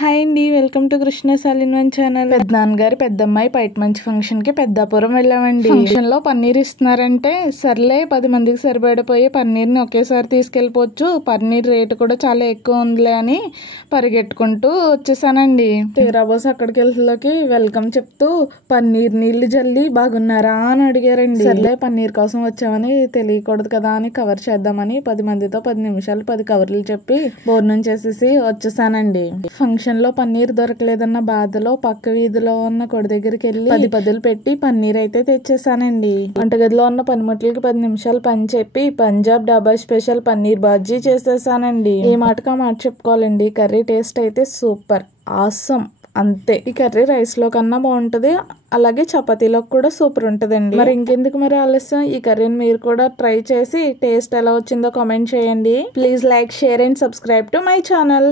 Hi అండి, welcome to Krishna సాలిన్ channel. పెద్దనాన్నగారు పెద్దమ్మాయి పైట మంచి ఫంక్షన్ కి పెద్దాపురం వెళ్ళామండి. ఫంక్షన్ లో పన్నీర్ ఇస్తున్నారంటే సర్లే 10 మందికి సరిపడిపోయి పన్నీర్ని ఒకేసారి తీసుకెళ్లిపోవచ్చు, పన్నీర్ రేటు కూడా చాలా ఎక్కువ ఉందిలే అని పరిగెట్టుకుంటూ వచ్చేసానండి. తీరాబోస్ అక్కడికి వెళ్ళకి వెల్కమ్ చెప్తూ పన్నీర్ నీళ్లు జల్లి బాగున్నారా అని అడిగారండి. సర్లే పన్నీర్ కోసం వచ్చామని తెలియకూడదు కదా అని కవర్ చేద్దామని 10 మందితో 10 నిమిషాలు 10 కవర్లు చెప్పి భోజనం చేసేసి వచ్చేసానండి. ఫంక్షన్ లో పన్నీర్ దొరకలేదన్న బాధలో పక్క వీధిలో ఉన్న కొడి దగ్గరికి వెళ్ళి 10 పదులు పెట్టి పన్నీర్ అయితే తెచ్చేసానండి. వంటగదిలో ఉన్న పనిముట్లకి 10 నిమిషాలు పని చెప్పి పంజాబ్ డాబా స్పెషల్ పన్నీర్ బాజీ చేసేసానండి. ఏ మాటకా మాట చెప్పుకోవాలండి, కర్రీ టేస్ట్ అయితే సూపర్ ఆసమ్ అంతే. ఈ కర్రీ రైస్ లో కన్నా బాగుంటది, అలాగే చపాతీలో కూడా సూపర్ ఉంటదండి. మరి ఇంకెందుకు మరి ఆలస్యం, ఈ కర్రీని మీరు కూడా ట్రై చేసి టేస్ట్ ఎలా వచ్చిందో కామెంట్ చేయండి. Please like, share and subscribe to my channel.